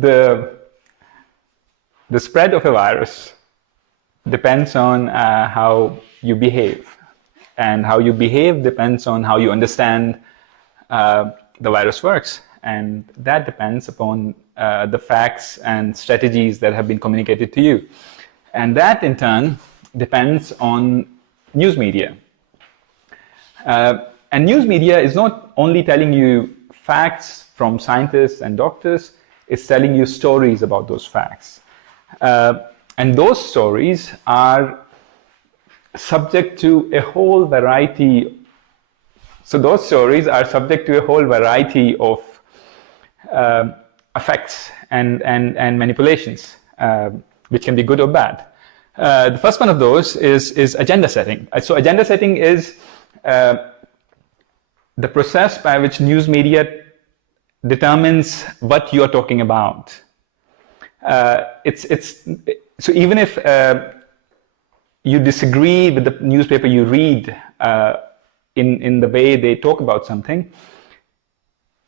the spread of a virus depends on how you behave. And how you behave depends on how you understand the virus works. And that depends upon the facts and strategies that have been communicated to you. And that, in turn, depends on news media. And news media is not only telling you facts from scientists and doctors, it's telling you stories about those facts. And those stories are subject to a whole variety. So those stories are subject to a whole variety of effects and manipulations, which can be good or bad. The first one of those is agenda setting. So agenda setting is the process by which news media determines what you are talking about. So even if you disagree with the newspaper you read in the way they talk about something,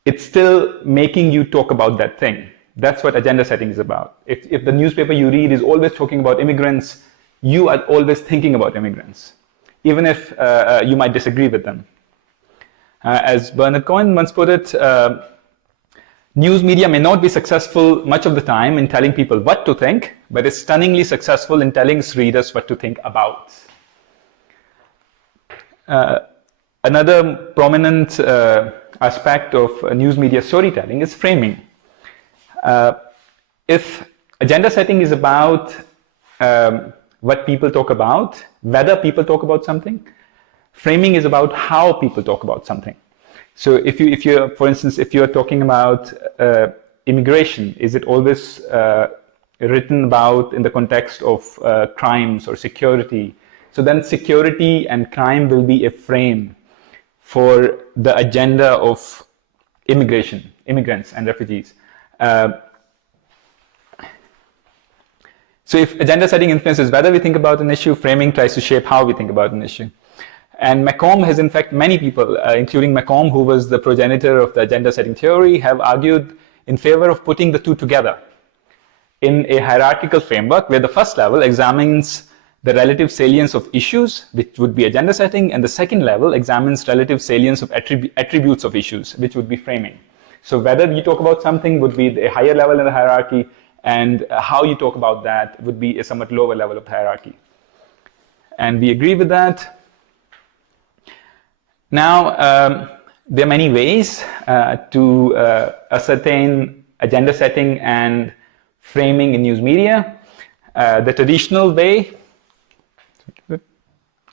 it's still making you talk about that thing. That's what agenda setting is about. If the newspaper you read is always talking about immigrants, you are always thinking about immigrants, even if you might disagree with them. As Bernard Cohen once put it, news media may not be successful much of the time in telling people what to think, but it's stunningly successful in telling its readers what to think about. Another prominent aspect of news media storytelling is framing. If agenda setting is about what people talk about, whether people talk about something, framing is about how people talk about something. So if you're, for instance, if you're talking about immigration, is it always written about in the context of crimes or security? So then security and crime will be a frame for the agenda of immigration, immigrants and refugees. So if agenda setting influences whether we think about an issue, framing tries to shape how we think about an issue. And McComb has, in fact, many people, including McComb, who was the progenitor of the agenda setting theory, have argued in favor of putting the two together in a hierarchical framework where the first level examines the relative salience of issues, which would be agenda setting, and the second level examines relative salience of attributes of issues, which would be framing. So whether you talk about something would be a higher level in the hierarchy, and how you talk about that would be a somewhat lower level of hierarchy. And we agree with that. Now, there are many ways to ascertain agenda setting and framing in news media. The traditional way,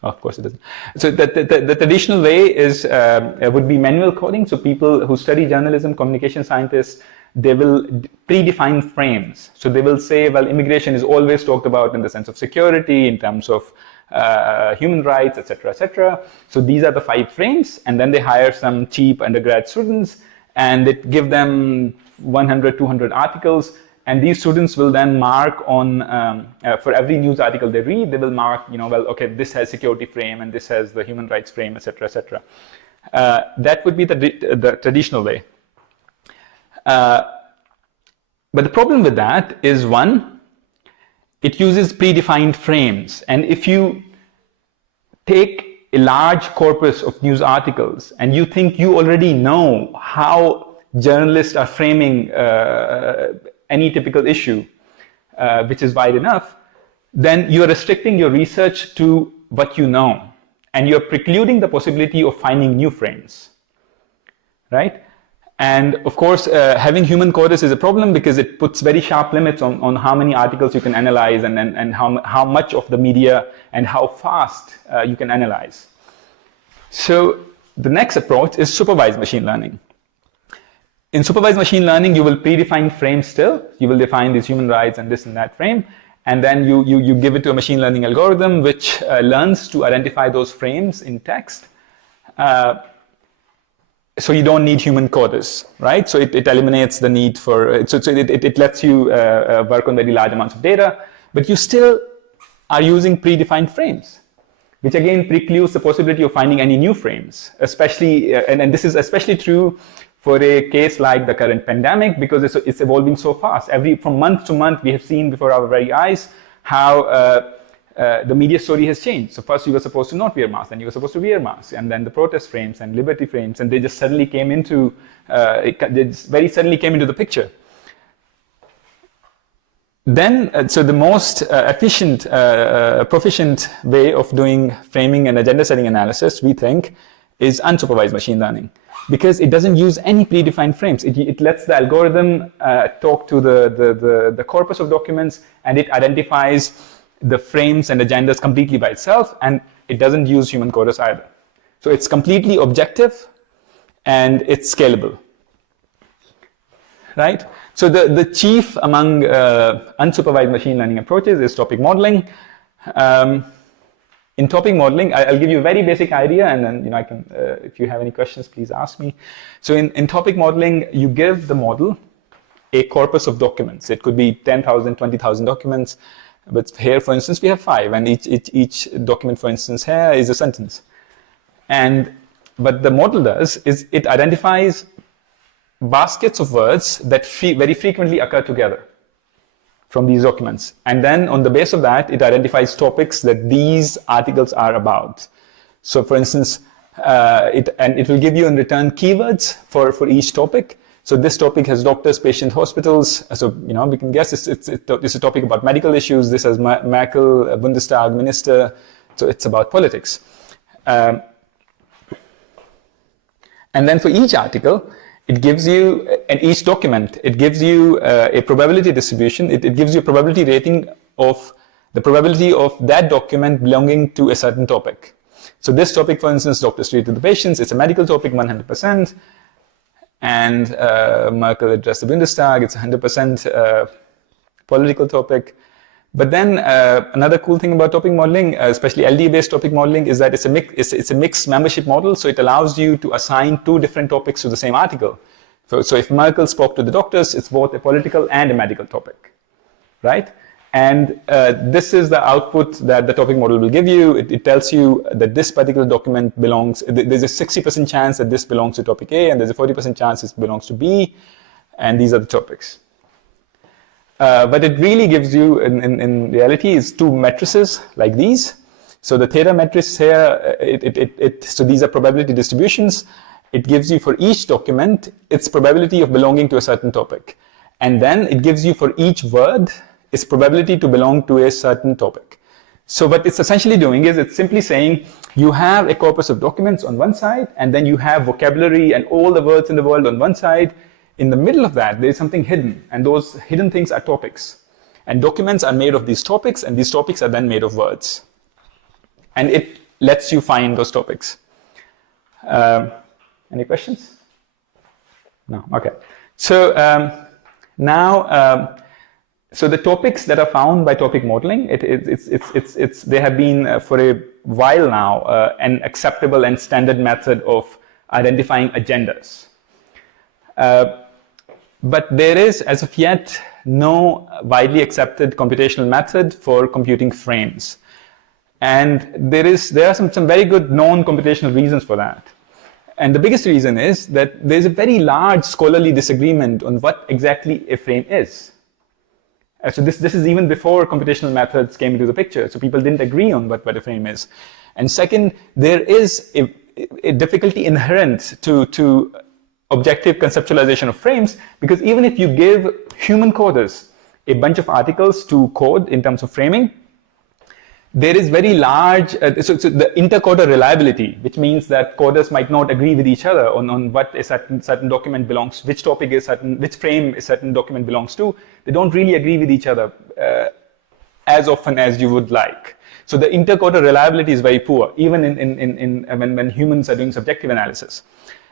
of course it doesn't. So the traditional way is would be manual coding. So people who study journalism, communication scientists, they will predefine frames. So they will say, well, immigration is always talked about in the sense of security, in terms of human rights, etc., etc. So these are the 5 frames, and then they hire some cheap undergrad students, and they give them 100, 200 articles, and these students will then mark on, for every news article they read, they will mark, well, okay, this has security frame, and this has the human rights frame, etc., etc. That would be the traditional way. But the problem with that is, one, it uses predefined frames. And if you take a large corpus of news articles and you think you already know how journalists are framing any typical issue, which is wide enough, then you're restricting your research to what you know. And you're precluding the possibility of finding new frames, right? And of course, having human coders is a problem because it puts very sharp limits on how many articles you can analyze and how much of the media and how fast you can analyze. So the next approach is supervised machine learning. In supervised machine learning, you will predefine frames still. You will define these human rights and this and that frame. And then you give it to a machine learning algorithm which learns to identify those frames in text. So you don't need human coders, right? So it eliminates the need for, it lets you work on very large amounts of data, but you still are using predefined frames, which again precludes the possibility of finding any new frames, especially, and this is especially true for a case like the current pandemic, because it's evolving so fast. From month to month, we have seen before our very eyes how the media story has changed. So first you were supposed to not wear masks, then you were supposed to wear masks, and then the protest frames and liberty frames, and they just suddenly came into, very suddenly came into the picture. Then, so the most efficient, proficient way of doing framing and agenda setting analysis, we think, is unsupervised machine learning, because it doesn't use any predefined frames. It lets the algorithm talk to the corpus of documents, and it identifies the frames and agendas completely by itself, and it doesn't use human coders either. So it's completely objective, and it's scalable, right? So the chief among unsupervised machine learning approaches is topic modeling. In topic modeling, I'll give you a very basic idea, and then I can, if you have any questions, please ask me. So in topic modeling, you give the model a corpus of documents. It could be 10,000, 20,000 documents, but here, for instance, we have 5, and each document, for instance, here is a sentence. And what the model does is it identifies baskets of words that very frequently occur together from these documents. And then on the base of that, it identifies topics that these articles are about. So for instance, it will give you in return keywords for each topic. So this topic has doctors, patients, hospitals. So, we can guess it's a topic about medical issues. This has Merkel, Bundestag, minister. So it's about politics. And then for each article, it gives you, and each document, it gives you a probability distribution. It gives you a probability rating of the probability of that document belonging to a certain topic. So this topic, for instance, doctors treated the patients, it's a medical topic, 100%. And Merkel addressed the Bundestag, it's 100% political topic. But then another cool thing about topic modeling, especially LD-based topic modeling, is that it's a mixed membership model. So it allows you to assign 2 different topics to the same article. So if Merkel spoke to the doctors, it's both a political and a medical topic, right? And this is the output that the topic model will give you. It tells you that this particular document belongs, there's a 60% chance that this belongs to topic A, and there's a 40% chance it belongs to B, and these are the topics. But it really gives you, in reality, is 2 matrices like these. So the theta matrix here, so these are probability distributions. It gives you for each document its probability of belonging to a certain topic. And then it gives you for each word its probability to belong to a certain topic. So what it's essentially doing is it's simply saying you have a corpus of documents on one side, and then you have vocabulary and all the words in the world on one side. In the middle of that, there is something hidden, and those hidden things are topics. And documents are made of these topics, and these topics are then made of words. And it lets you find those topics. Any questions? No, okay. So now, so the topics that are found by topic modeling, they have been for a while now an acceptable and standard method of identifying agendas. But there is, as of yet, no widely accepted computational method for computing frames. And there are some very good known computational reasons for that. And the biggest reason is that there's a very large scholarly disagreement on what exactly a frame is. So this is even before computational methods came into the picture. So people didn't agree on what a frame is. And second, there is a difficulty inherent to objective conceptualization of frames, because even if you give human coders a bunch of articles to code in terms of framing, there is very large, so the intercoder reliability, which means that coders might not agree with each other on what a certain document belongs, which topic is which frame a certain document belongs to. They don't really agree with each other as often as you would like. So the intercoder reliability is very poor, even when humans are doing subjective analysis.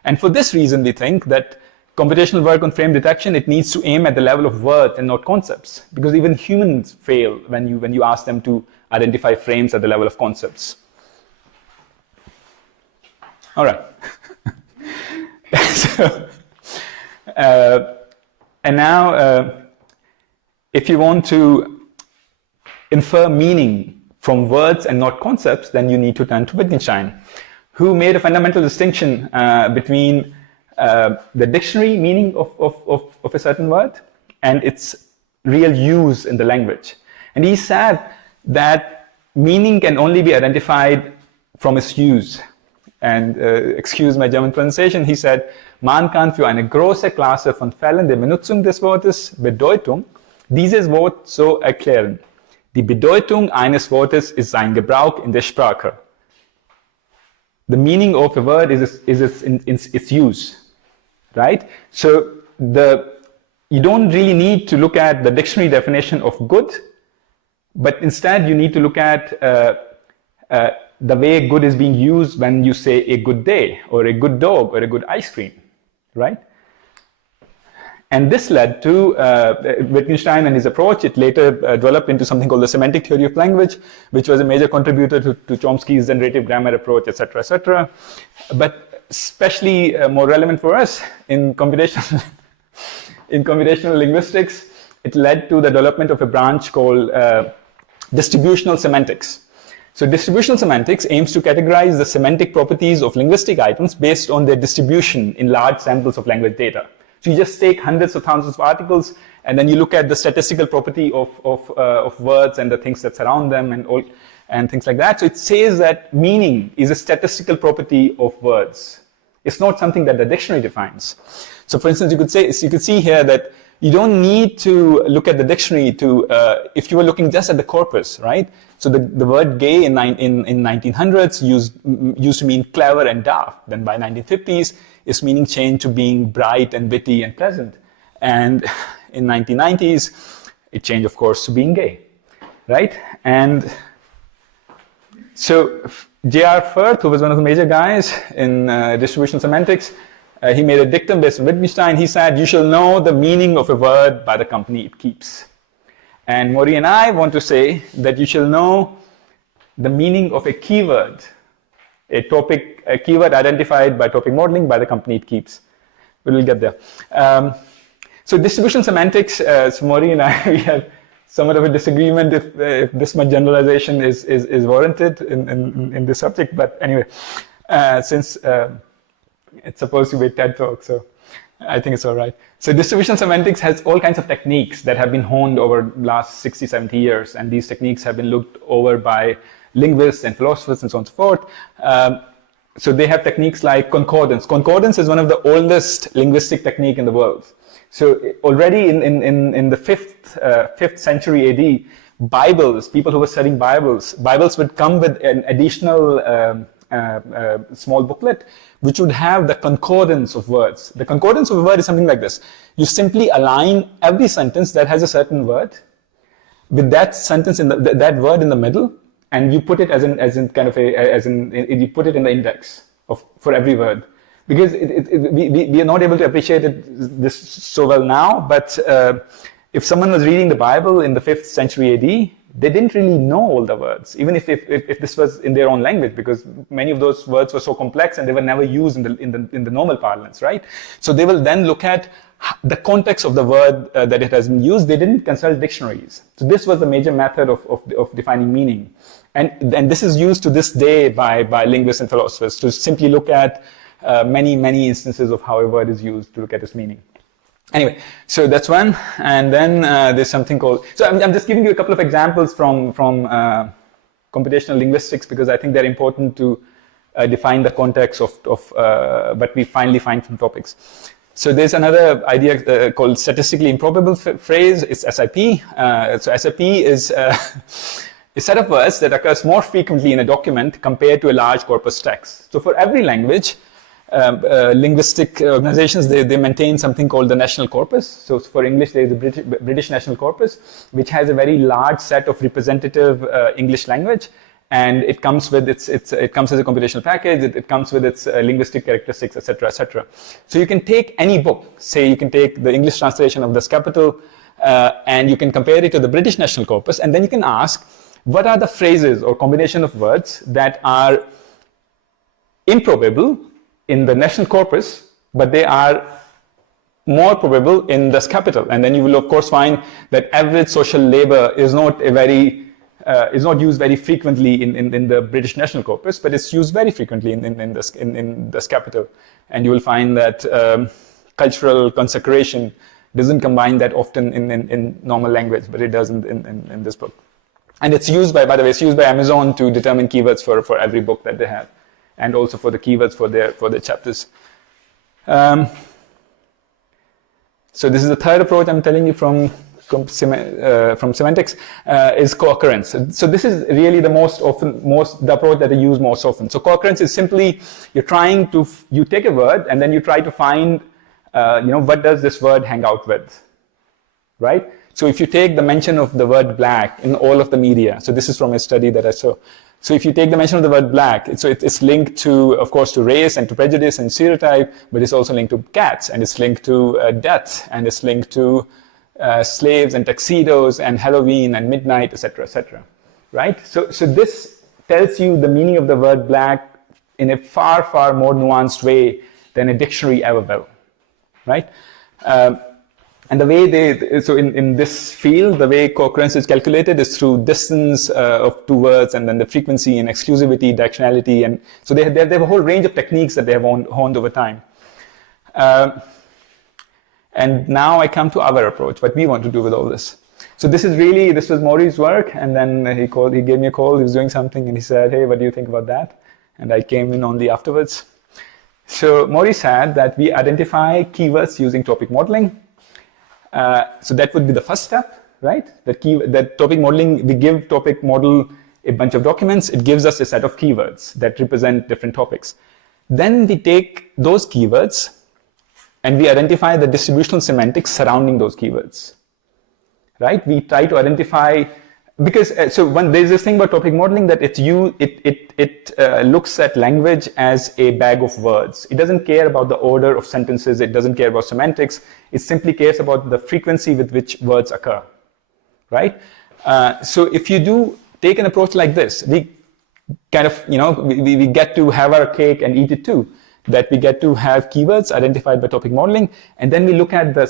And for this reason, we think that computational work on frame detection, it needs to aim at the level of words and not concepts, because even humans fail when you ask them to identify frames at the level of concepts. All right. And now, if you want to infer meaning from words and not concepts, then you need to turn to Wittgenstein, who made a fundamental distinction between the dictionary meaning of a certain word and its real use in the language. And he said that meaning can only be identified from its use. And excuse my German pronunciation, he said, man kann für eine große Klasse von Fällen der Benutzung des Wortes Bedeutung dieses Wort so erklären. Die Bedeutung eines Wortes ist sein Gebrauch in der Sprache. The meaning of a word is its use, right? So you don't really need to look at the dictionary definition of good, but instead you need to look at the way good is being used when you say a good day, or a good dog, or a good ice cream, right? And this led to Wittgenstein and his approach. It later developed into something called the semantic theory of language, which was a major contributor to Chomsky's generative grammar approach, etc., etc. But especially more relevant for us in computational linguistics, it led to the development of a branch called distributional semantics. So distributional semantics aims to categorize the semantic properties of linguistic items based on their distribution in large samples of language data. So you just take hundreds of thousands of articles, and then you look at the statistical property of words and the things that surround them and things like that. So it says that meaning is a statistical property of words. It's not something that the dictionary defines. So for instance, you could see here that you don't need to look at the dictionary to, if you were looking just at the corpus, right? So the word gay in 1900s used to mean clever and daft. Then by 1950s, its meaning changed to being bright and witty and pleasant. And in 1990s, it changed, of course, to being gay, right? And so J.R. Firth, who was one of the major guys in distributional semantics, he made a dictum based on Wittgenstein. He said, you shall know the meaning of a word by the company it keeps. And Maury and I want to say that you shall know the meaning of a keyword, a keyword identified by topic modeling by the company it keeps. We will get there. So distributional semantics, so Maury and I, we have somewhat of a disagreement if this much generalization is warranted in this subject. But anyway, since it's supposed to be a TED talk, so I think it's all right. So distributional semantics has all kinds of techniques that have been honed over the last 60, 70 years. And these techniques have been looked over by linguists and philosophers and so on and so forth. So they have techniques like concordance. Concordance is one of the oldest linguistic technique in the world. So already in the 5th century AD, Bibles, people who were studying Bibles would come with an additional small booklet which would have the concordance of words. The concordance of a word is something like this. You simply align every sentence that has a certain word with that sentence in that word in the middle, and you put it you put it in the index for every word. Because we are not able to appreciate this so well now, but if someone was reading the Bible in the 5th century AD, they didn't really know all the words, even if this was in their own language, because many of those words were so complex and they were never used in the normal parlance, right? So they will then look at the context of the word that it has been used. They didn't consult dictionaries. So this was the major method of defining meaning. And this is used to this day by linguists and philosophers to simply look at many instances of how a word is used to look at its meaning. Anyway, so that's one, and then there's something called. So I'm just giving you a couple of examples from computational linguistics because I think they're important to define the context of what we finally find from topics. So there's another idea called statistically improbable phrase. It's SIP. So SIP is a set of words that occurs more frequently in a document compared to a large corpus text. So for every language, linguistic organizations, they maintain something called the national corpus. So for English, there is the British national corpus, which has a very large set of representative English language, and it comes with it comes as a computational package. It comes with its linguistic characteristics, etc., etc. So you can take any book. Say you can take the English translation of Das Kapital, and you can compare it to the British national corpus, and then you can ask, what are the phrases or combination of words that are improbable in the national corpus, but they are more probable in Das Kapital. And then you will, of course, find that average social labor is not a very is not used very frequently in the British national corpus, but it's used very frequently in the Capita. And you will find that cultural consecration doesn't combine that often in normal language, but it does in this book. And it's used by the way, it's used by Amazon to determine keywords for every book that they have, and also for the keywords for their chapters. So this is the third approach I'm telling you from semantics, is co-occurrence. So this is really the the approach that I use most often. So co-occurrence is simply you take a word and then you try to find what does this word hang out with, right? So if you take the mention of the word black in all of the media, so this is from a study that I saw. So if you take the mention of the word black, it's linked to, of course, to race and to prejudice and stereotype, but it's also linked to cats, and it's linked to death, and it's linked to slaves and tuxedos and Halloween and midnight, etc., right? So this tells you the meaning of the word black in a far, far more nuanced way than a dictionary ever will, right? And the way so in this field, the way co-occurrence is calculated is through distance of two words, and then the frequency and exclusivity, directionality, and so they have a whole range of techniques that they have honed over time. And now I come to our approach, what we want to do with all this. So this was Maury's work, and then he gave me a call, he was doing something, and he said, hey, what do you think about that? And I came in only afterwards. So Maury said that we identify keywords using topic modeling. So that would be the first step, right? That topic modeling, we give topic model a bunch of documents, it gives us a set of keywords that represent different topics. Then we take those keywords and we identify the distributional semantics surrounding those keywords, right? We try to identify, because there's this thing about topic modeling that it looks at language as a bag of words. It doesn't care about the order of sentences. It doesn't care about semantics. It simply cares about the frequency with which words occur, right? So if you take an approach like this, we kind of, we get to have our cake and eat it too. That we get to have keywords identified by topic modeling, and then we look at the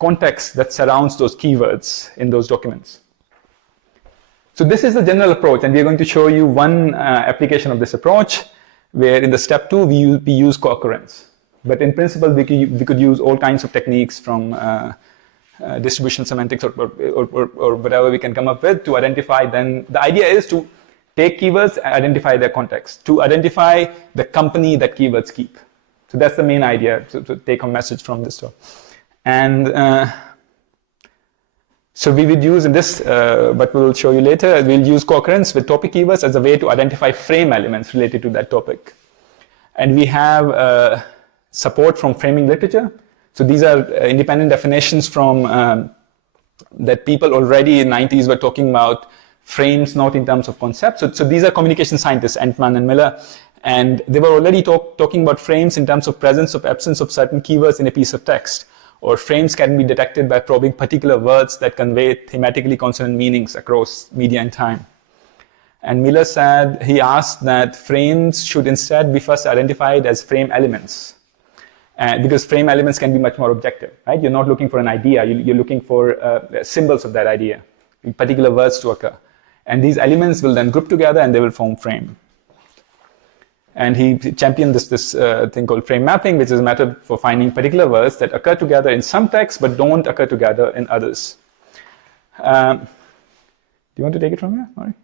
context that surrounds those keywords in those documents. So this is the general approach, and we're going to show you one application of this approach, where in the step 2 we use co-occurrence. But in principle, we could use all kinds of techniques from distributional semantics or whatever we can come up with to identify. Then the idea is to take keywords, identify their context, to identify the company that keywords keep. So that's the main idea, to take a message from this talk. And so we would use in this, but we'll show you later, we'll use co-occurrence with topic keywords as a way to identify frame elements related to that topic. And we have support from framing literature. So these are independent definitions from that people already in the 90s were talking about frames, not in terms of concepts. So these are communication scientists, Entman and Miller, and they were already talking about frames in terms of presence or absence of certain keywords in a piece of text. Or frames can be detected by probing particular words that convey thematically consonant meanings across media and time. And Miller said, he asked that frames should instead be first identified as frame elements. Because frame elements can be much more objective, right? You're not looking for an idea, you're looking for symbols of that idea, particular words to occur. And these elements will then group together and they will form frame. And he championed this thing called frame mapping, which is a method for finding particular words that occur together in some texts but don't occur together in others. Do you want to take it from here, Maury?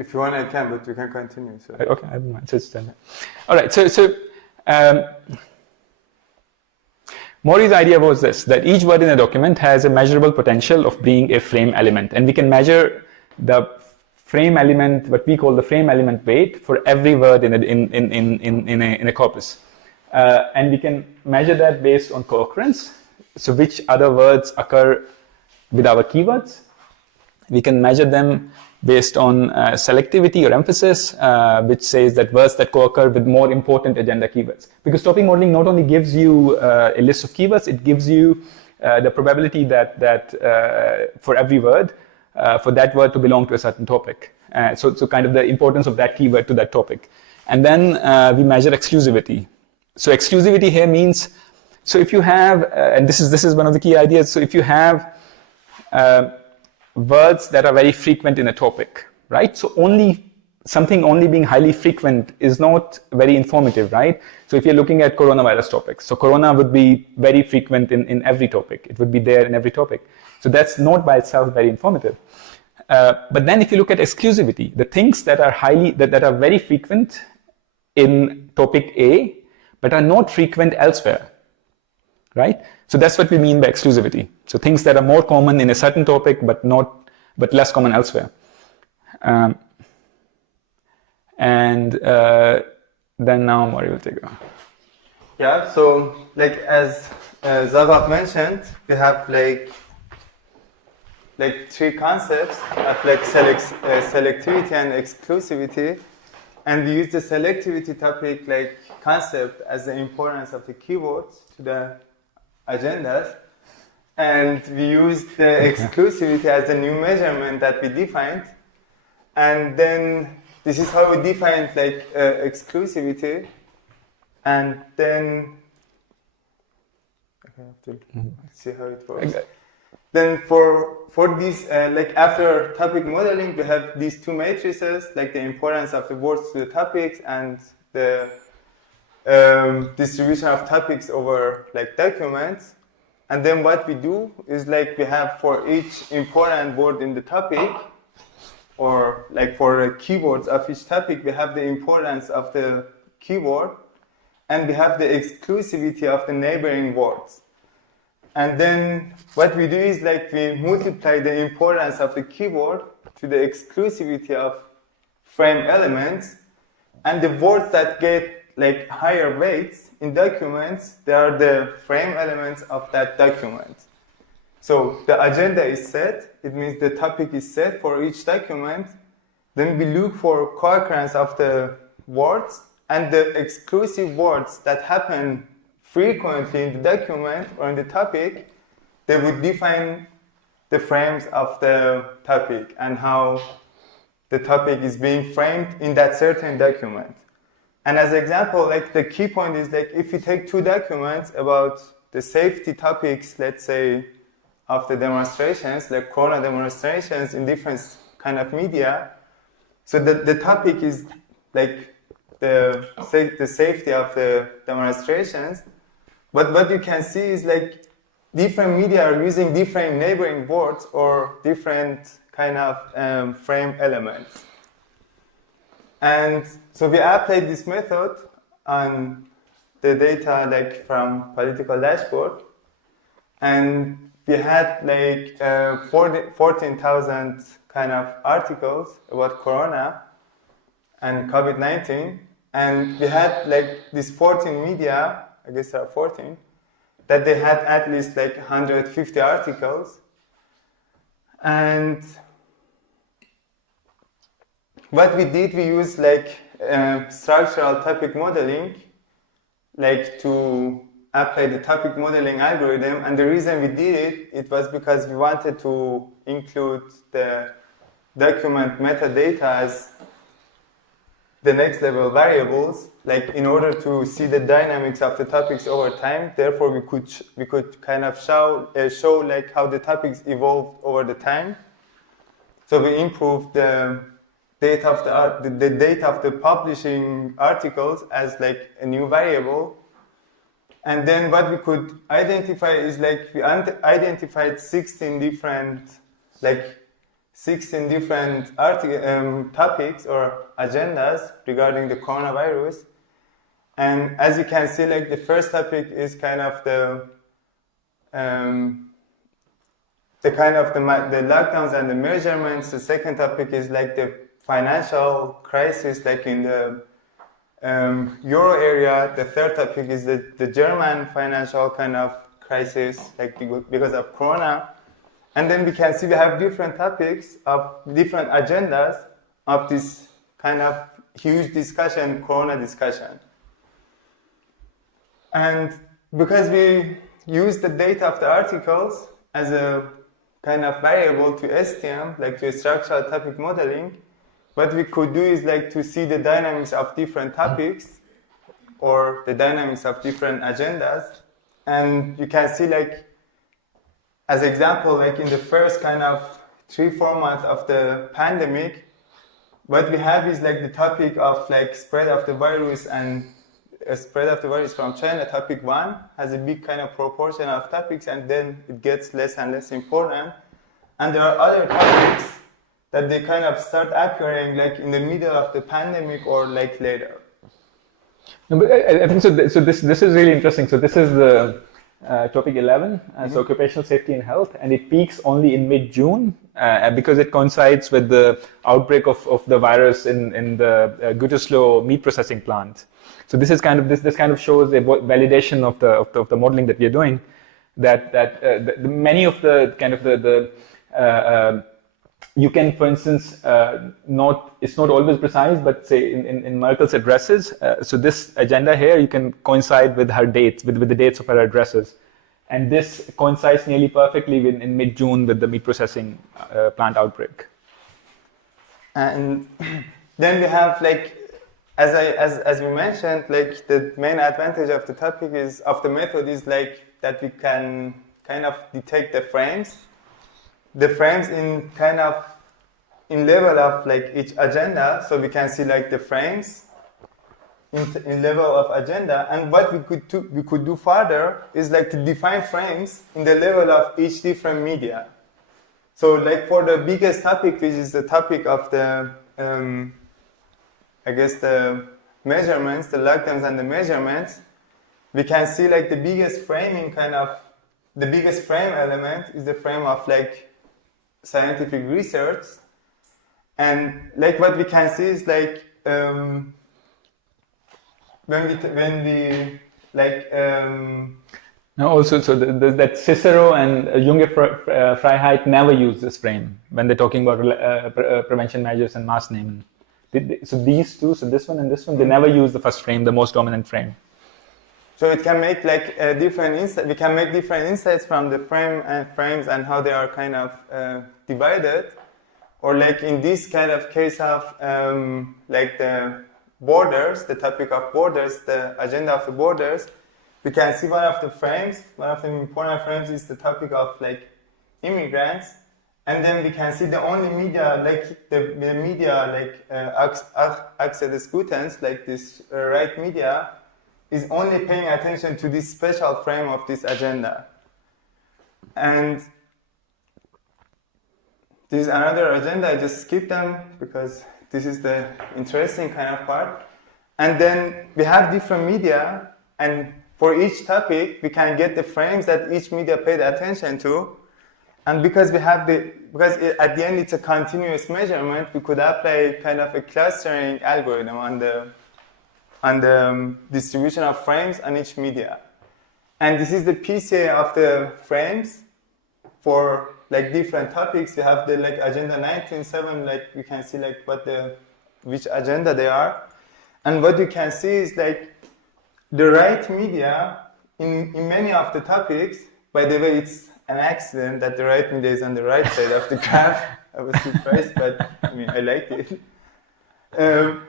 If you want, I can, but we can continue. So. Okay, I don't mind. So it's done. All right. So Maury's idea was this: that each word in a document has a measurable potential of being a frame element, and we can measure the frame element, what we call the frame element weight, for every word in a corpus. And we can measure that based on co-occurrence, so which other words occur with our keywords. We can measure them based on selectivity or emphasis, which says that words that co-occur with more important agenda keywords. Because topic modeling not only gives you a list of keywords, it gives you the probability that for every word, for that word to belong to a certain topic. So kind of the importance of that keyword to that topic. And then we measure exclusivity. So exclusivity here means, so if you have, and this is one of the key ideas, so if you have words that are very frequent in a topic, right? So something only being highly frequent is not very informative, right? So if you're looking at coronavirus topics, so corona would be very frequent in every topic. It would be there in every topic. So that's not by itself very informative. But then if you look at exclusivity, the things that are that are very frequent in topic A, but are not frequent elsewhere, right? So that's what we mean by exclusivity. So things that are more common in a certain topic, but less common elsewhere. Then now Maury will take over. Yeah, so like as Saurabh mentioned, we have like three concepts of like selectivity and exclusivity, and we use the selectivity topic like concept as the importance of the keywords to the agendas, and we use the exclusivity as the new measurement that we defined, and then this is how we defined like exclusivity, and then I have to see how it works. Exactly. Then for this, like after topic modeling, we have these two matrices, like the importance of the words to the topics and the distribution of topics over like documents. And then what we do is like we have for each important word in the topic, or like for the keywords of each topic, we have the importance of the keyword, and we have the exclusivity of the neighboring words. And then what we do is like we multiply the importance of the keyword to the exclusivity of frame elements, and the words that get like higher weights in documents, they are the frame elements of that document. So the agenda is set, it means the topic is set for each document. Then we look for co-occurrence of the words, and the exclusive words that happen frequently in the document or in the topic, they would define the frames of the topic and how the topic is being framed in that certain document. And as an example, like the key point is like if you take two documents about the safety topics, let's say, of the demonstrations, like corona demonstrations in different kind of media, so the topic is like the safety of the demonstrations. But what you can see is like different media are using different neighboring words or different kind of frame elements. And so we applied this method on the data like from political dashboard, and we had like 14,000 kind of articles about corona and COVID-19, and we had like these 14 media, I guess there are 14, that they had at least like 150 articles. And what we did, we used like structural topic modeling, like to apply the topic modeling algorithm. And the reason we did it was because we wanted to include the document metadata as the next level variables, like in order to see the dynamics of the topics over time. Therefore, we could kind of show like how the topics evolved over the time. So we improved the data of the data of the publishing articles as like a new variable. And then what we could identify is like we identified 16 different topics or agendas regarding the coronavirus. And as you can see, like the first topic is kind of the lockdowns and the measurements. The second topic is like the financial crisis, like in the euro area. The third topic is the German financial kind of crisis, like because of corona. And then we can see we have different topics of different agendas of this kind of huge discussion, corona discussion. And because we use the data of the articles as a kind of variable to STM, like to structural topic modeling, what we could do is like to see the dynamics of different topics or the dynamics of different agendas. And you can see like, as example, like in the first kind of 3-4 months of the pandemic, what we have is like the topic of like spread of the virus and spread of the virus from China. Topic 1 has a big kind of proportion of topics, and then it gets less and less important. And there are other topics that they kind of start appearing like in the middle of the pandemic or like later. No, but I think so. So this is really interesting. So this is the topic 11, so occupational safety and health, and it peaks only in mid-June because it coincides with the outbreak of the virus in the Gütersloh meat processing plant. So this is kind of this kind of shows a validation of the modeling that we are doing, that many of the kind of you can, for instance, it's not always precise, but say in Merkel's addresses, so this agenda here, you can coincide with her dates, with the dates of her addresses. And this coincides nearly perfectly in mid-June with the meat processing plant outbreak. And then we have like, as we mentioned, like the main advantage of the topic is, of the method is like that we can kind of detect the frames in kind of in level of like each agenda, so we can see like the frames in level of agenda. And what we could do further is like to define frames in the level of each different media. So like for the biggest topic, which is the topic of the I guess the measurements, the logdowns and the measurements, we can see like the biggest framing the biggest frame element is the frame of like scientific research. And like what we can see is like when we like now also, so that Cicero and Junge Freiheit never use this frame when they're talking about prevention measures and mass naming. So these two, so this one and this one, they never use the first frame, the most dominant frame. So it can make like different insights. We can make different insights from the frames and how they are kind of divided, or like in this kind of case of like the borders, the topic of borders, the agenda of the borders. We can see one of the frames. One of the important frames is the topic of like immigrants, and then we can see the only media like the media like Achse des Gutens, like this right media, is only paying attention to this special frame of this agenda. And this is another agenda, I just skipped them because this is the interesting kind of part. And then we have different media, and for each topic, we can get the frames that each media paid attention to. And because at the end it's a continuous measurement, we could apply kind of a clustering algorithm on the distribution of frames on each media. And this is the PCA of the frames for like different topics. We have the like agenda 19.7, like we can see like which agenda they are. And what you can see is like the right media in many of the topics. By the way, it's an accident that the right media is on the right side of the graph. I was surprised, but I mean, I liked it.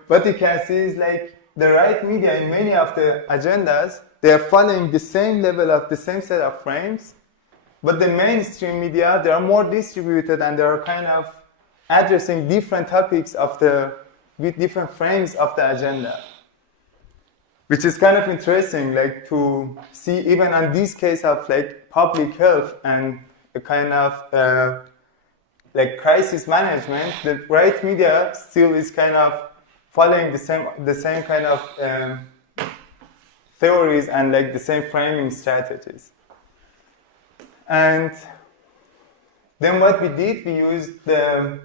What you can see is like the right media in many of the agendas, they are following the same level of the same set of frames, but the mainstream media, they are more distributed and they are kind of addressing different topics with different frames of the agenda. Which is kind of interesting, like to see even on this case of like public health and a kind of like crisis management, the right media still is kind of following the same kind of theories and like the same framing strategies. And then what we did, we used a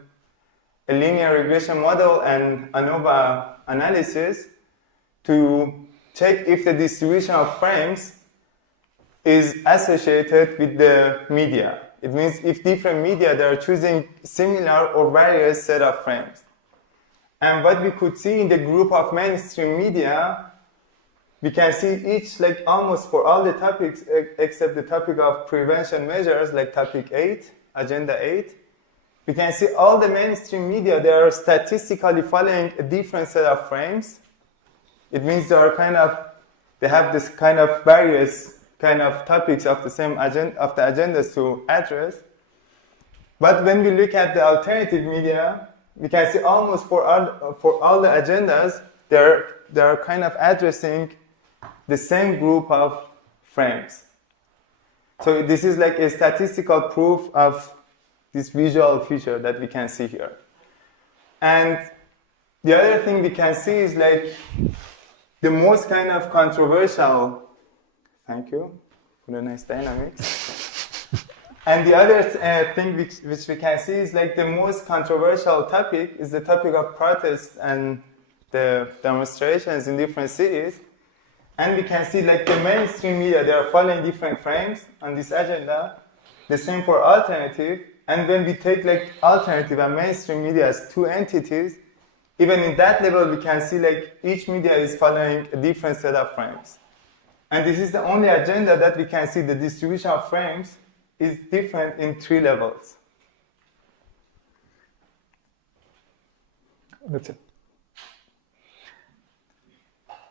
linear regression model and ANOVA analysis to check if the distribution of frames is associated with the media. It means if different media, they are choosing similar or various set of frames. And what we could see in the group of mainstream media, we can see each, like almost for all the topics except the topic of prevention measures, like topic 8, agenda 8, we can see all the mainstream media, they are statistically following a different set of frames. It means they have this kind of various kind of topics of the same agendas to address. But when we look at the alternative media, we can see almost for all the agendas, they're kind of addressing the same group of frames. So this is like a statistical proof of this visual feature that we can see here. And the other thing we can see is like the most kind of controversial, thank you for the nice dynamics. And the other thing which we can see is like the most controversial topic is the topic of protests and the demonstrations in different cities. And we can see like the mainstream media, they are following different frames on this agenda. The same for alternative. And when we take like alternative and mainstream media as two entities, even in that level, we can see like each media is following a different set of frames. And this is the only agenda that we can see the distribution of frames is different in 3 levels. That's it.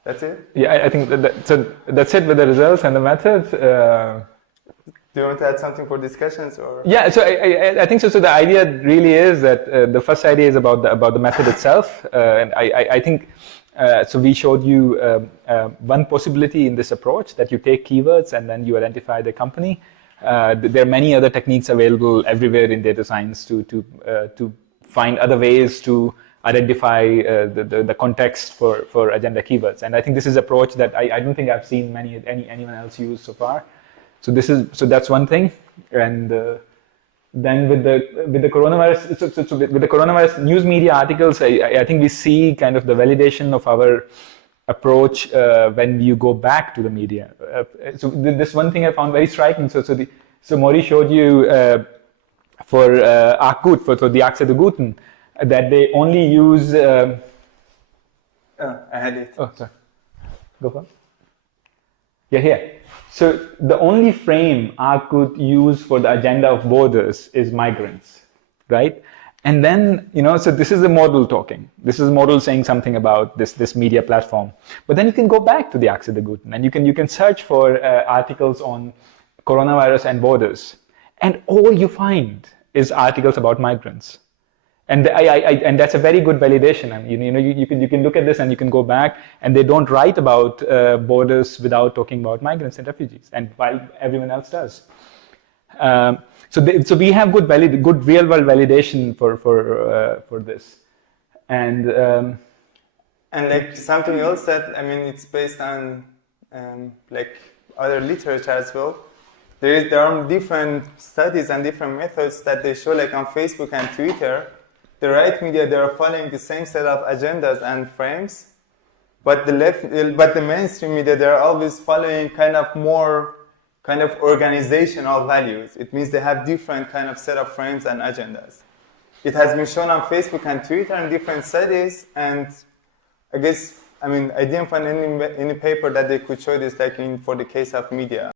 That's it? Yeah, I think so that's it with the results and the methods. Do you want to add something for discussions or? Yeah, so I think so. So the idea really is that the first idea is about the method itself, and I think so. We showed you one possibility in this approach, that you take keywords and then you identify the company. There are many other techniques available everywhere in data science to find other ways to identify the context for agenda keywords. And I think this is an approach that I don't think I've seen anyone else use so far. So that's one thing. And then with the coronavirus, so with the coronavirus news media articles, I think we see kind of the validation of our approach when you go back to the media. So this one thing I found very striking. So Maury showed you for Arcgut, for the Achse der Guten, that they only use. I had it. Oh, sorry. Go for it. Yeah, here. So the only frame Arcgut use for the agenda of borders is migrants, right? And then, so this is the model talking. This is a model saying something about this media platform. But then you can go back to the Achse der Guten and you can search for articles on coronavirus and borders. And all you find is articles about migrants. And and that's a very good validation. I mean, you can look at this and you can go back, and they don't write about borders without talking about migrants and refugees, and while everyone else does. So we have good real world validation for this, and like something else that it's based on like other literature as well. There are different studies and different methods that they show, like on Facebook and Twitter. The right media, they are following the same set of agendas and frames, but the mainstream media, they are always following kind of more organizational values. It means they have different kind of set of frames and agendas. It has been shown on Facebook and Twitter in different studies, and I guess I didn't find any paper that they could show this, like for the case of media.